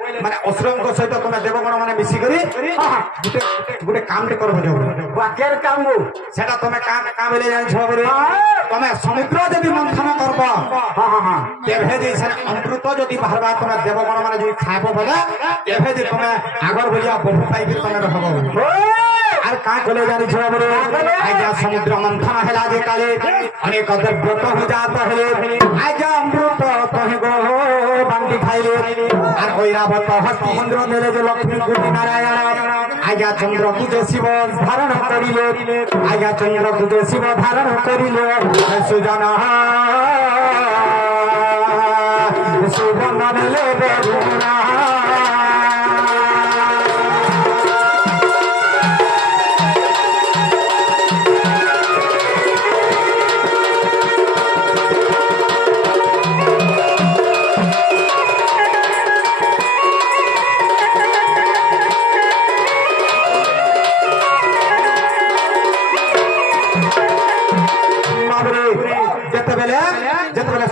बोले माने असुरंक सहित तुम देवगण माने मिसी करी गुटे गुटे काम टे करबो जाऊ वाक्यर काम हो सेटा तुम काम बोले जान छ बरे तुम समुद्र जदि मंथन करबो हां हां हां तेभे जे से अमृत जदि बाहरबा तुम देवगण माने जे खाइबो बोले तेभे जे तुम आगर बोलिया बहु पाई के तुम रहबो আর কা কলে জানি ছবরে আজ্ঞা সমুদ্র মন্থন হেলা যে কালে অনেক দ্রব্যত হয়ে যাত হলে আজ্ঞা অমৃত কহে গো বান্টি খাইলে আর ঐরাবত হস্তি ইন্দ্র দেলে যে লক্ষ্মী গুটি নারায়ণ আজ্ঞা চন্দ্র পূজে শিব ধারণ করিলে আজ্ঞা চন্দ্র পূজে শিব ধারণ করিলে সুজন সুবর্ণ দিলে বেগুনা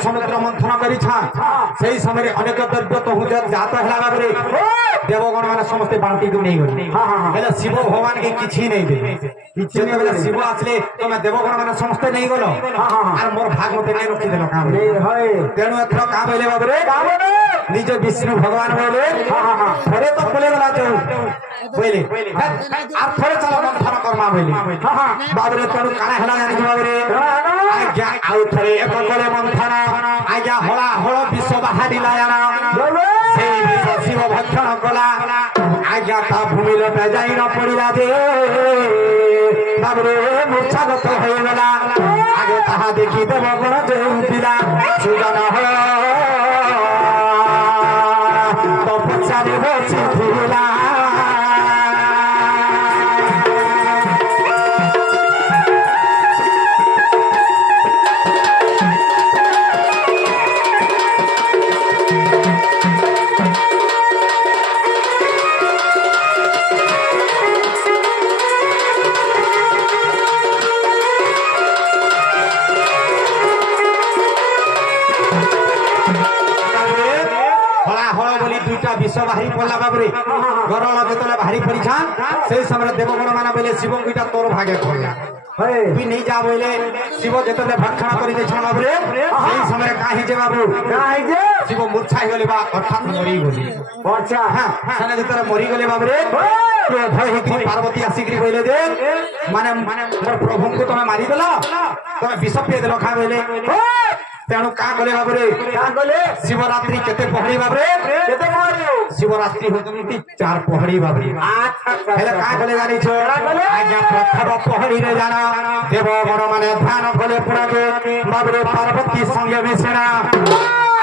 समुद्र मंथन कर समय अनेक द्रव्य तो हूँ जात है देवगण मैंने समस्ते बांटी को नहीं गले शिव भगवान के किसी नहीं दे शिव आसले तुम देवगण मैंने समस्ते नहीं गल और मोर भाग मत नहीं रखीदेल काम तेणु एथर काम बोले बाबरे निज विष्णु भगवान बोले थे तो बोले गला बोले थे चलो मंथन करमा बोले बाबरे तेणु काना है जानी बाबरे आज्ञा आउ थे एक गले मंथन आज्ञा हला हल विष बाहरिला शिव भक्षण कला आज्ञा ता भूमि लटा जाई न पड़ा दे बाबरे मूर्छागत होगला आगे ताहा देखी देवगण जेउला सुजन हो तो पचारे बसी थिला विष बाहरी पड़ा बाबरे गरल जो बाहरी पड़ी से समय देवगण माना बोले शिव को तोर भागे पड़ा भी नहीं जा बोले शिव जो भक्षण कर बाबरे समय कहीं जे बाबू शिव मूर्छा गले अर्थात मरी गली जो मरी गले बाबरे पार्वती आसिक बोले जे माने मोर प्रभु को तुम मारिदेल तुम विष पीदेल खा बोले तेणु का गले बाबरे शिवरात्रि केते पहड़ी बाबरे शिवरात्रि होती 4 पहड़ी बाबरे हेले का गले जानी छो आज्ञा प्रथम पहड़ी रे जाना देवगण माने ध्यान गले पुरागे बाबरे पार्वती संगे मिसेना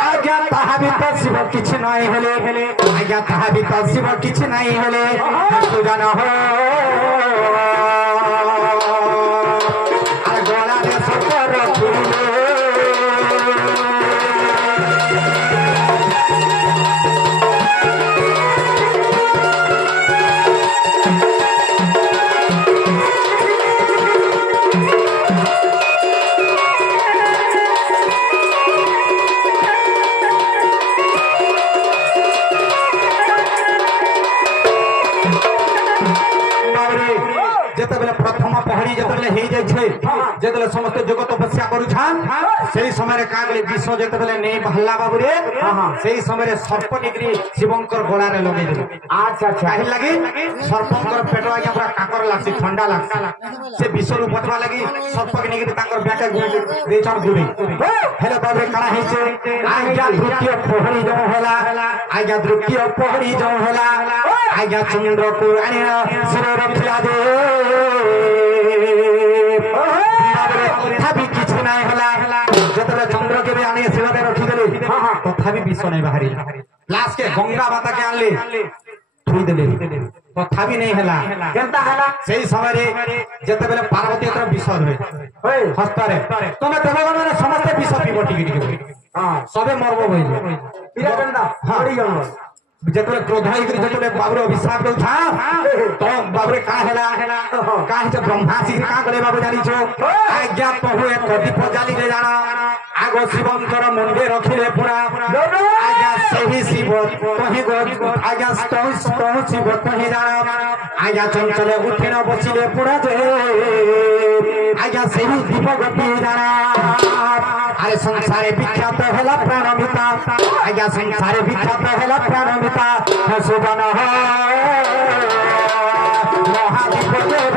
आज्ञा ताहा भी तो शिव किछ नहीं हेले आज्ञा ताहा भी तो शिव किछ नहीं हेले तू जाना हो आ गोला रे सकर फूले प्रथम पहड़ी जो समस्त जग तपस्या कर समय विष जो नहीं बाहर बाबूरे से समय सर्प निकरी शिवंकर गोड़ा लगे कहीं लगे सर्पंकर पेट आज्ञा पूरा काकर लगसी ठंडा लगता से विष रू बचवा लगी सर्प के निकरी ब्याटे गुड़ी हेले बाबे काना आज्ञा द्वितीय पहड़ी जो है आज्ञा द्वितीय पहड़ी जो है आज्ञा चंद्र को शिव रखला दे चंद्र के आने शिव रखीदे तथा विष नहीं बाहरी लास्ट के गंगा माता के आनले थुईदे तथा नहीं है समय जिते बेले पार्वती विष हुए हस्तरे तुम देवगण मैंने समस्ते विष पीब टिके सबे मरब बोले যেতবে ক্রোধ হইকি যেতবে বাবুরে অভিশাপ দেউছা তো বাবুরে কা হেলা কা হেছে ব্রহ্মাসি কা করে বাবু জানিছো আজ্ঞা প্রভু এক দীপ জালি রে জানা আগ শিবঙ্কর মন্দিরে রখিলে পুরা আজ্ঞা সেই শিব কহি গো আজ্ঞা স্তৌ শিব কহি জানা আজ্ঞা চঞ্চলে উঠে না বসিলে পুরা যে আজ্ঞা সেই দীপ গতি জানা আরে সংসারে বিখ্যাত হেলা প্রাণমিতা আজ্ঞা সংসারে বিখ্যাত হেলা প্রাণমিতা সুবন মহাদীপ দেব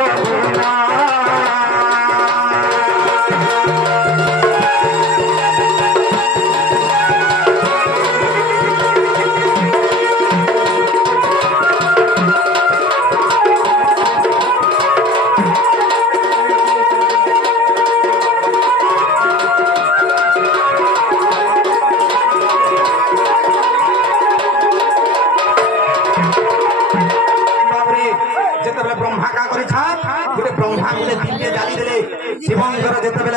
শিবঙ্কর যেতবে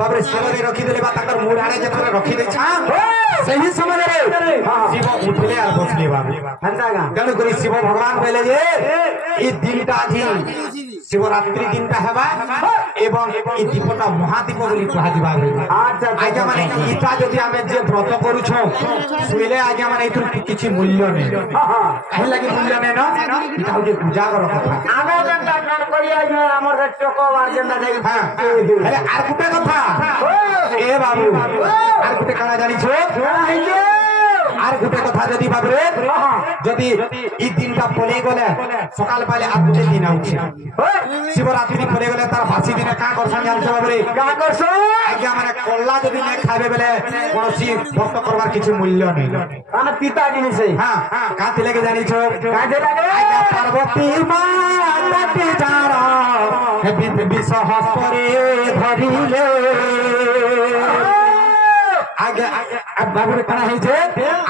বাবরে শিবরে রখিদেলে বা তাঁর মুড়াড়ে যেতবে রখিদেছা সেই সময় শিব উঠিলে আর বসলে বাবু তেণু করে শিব ভগবান বলে যে এই দিনটা আজি শিবরাত্রি দিনটা হেবা এবং এই দীপটা মহাদীপ বলি কুহাযিবা আজ্ঞা মানে ইটা যদি আমি যে ব্রত করুছ শুইলে আজ্ঞা মানে এর কিছু মূল্য নেই কাহে লাগি মূল্য নেই না এটা হচ্ছে উজাগর কথা আমি যেটা কাম করি আজ আমার চোখ আর যেটা দেই হ্যাঁ আরে আর গুটে কথা এ বাবু আর গুটে কানা জানিছো আর গুটে কথা যদি বাবরে যদি এই দিনটা পড়ে গেলে সকাল পাইলে আর গুটে দিন আউছে শিবরাত্রি পড়ে গেলে তার বাসি দিনে কা করছন জানছো বাবরে কা করছ আজ্ঞা মানে কল্লা যদি না খাবে বেলে কোনসি ব্রত করবার কিছু মূল্য নেই মানে পিতা জিনিস হ্যাঁ কাতে লাগে জানিছো কাজে লাগে আজ্ঞা পার্বতী মা তাতে যারা বিশ্বহস্তরে ধরিলে আজ্ঞা বাবুরে কানা হয়েছে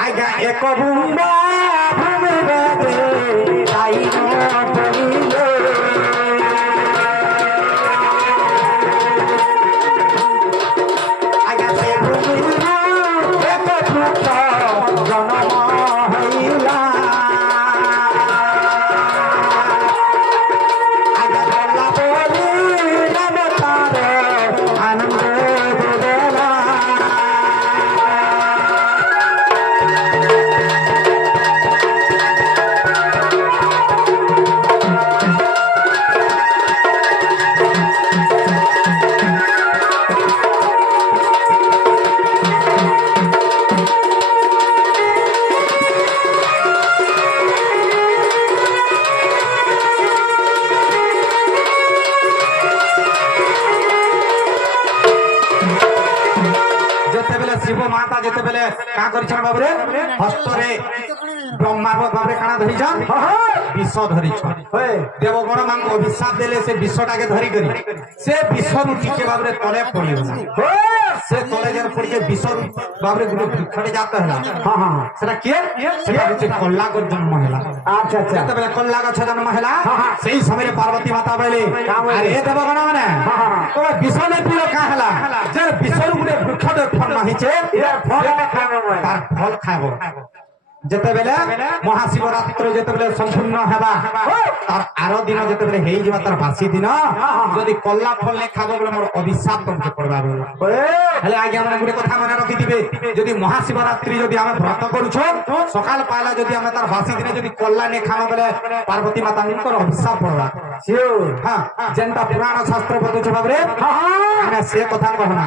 আজ্ঞা এক বুম্বা ভূমি বেদে তাই ধরিলে আজ্ঞা সে ভূমি এক পুত্র জন্ম হইলা আজ্ঞা বলা বলি নাম তার আনন্দ দেলা শিব মাতা যেতেবেলে কা করিছন বাবরে হস্তরে ব্রহ্মা বাবরে কানা ধরিছন বিষ ধরিছন দেবগণ মাঙ্গ অভিশাপ দেলে সে বিষটাকে ধরি করি সে বিষরু টিকে বাবরে তলে পড়িও না সে তলে যেন পড়িকে বিষর বাবরে গুলো বৃক্ষটে যাতে হলা সেটা কি সেটা হচ্ছে কল্লা গছ জন্ম হলা আচ্ছা আচ্ছা যেতেবেলে কল্লা গছ জন্ম হলা সেই সময়ে পার্বতী মাতা বলে আরে দেবগণ মানে তবে বিষ নেই পিল কা হলা যে বিষরু গুলো বৃক্ষটে ফল মাহিছে তার ফল খাইব যেতেবেলে মহাশিবরাত্রি যেতেবেলে সম্পূর্ণ হেবা তার আরো দিন যেতেবেলে হেই যাবা তার বাসি দিন যদি কল্লা ফল নে খাবো বলে মোর অভিশাপ তোমাকে পড়বা হেলে আগে আমরা গোটে কথা মনে রাখি দিবে যদি মহাশিবরাত্রি যদি আমি ব্রত করুছ সকাল পাইলা যদি আমি তার বাসি দিনে যদি কল্লা নে খাবো বলে পার্বতী মাতাঙ্কর অভিশাপ পড়বা হ্যাঁ যেনটা পুরাণ শাস্ত্র বলছ বাবরে আমি সে কথা কহনা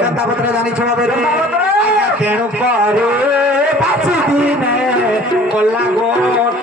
যেনটা বলতে জানিছ বাবরে তেণু করে বাসি দিনে কল্লা গোট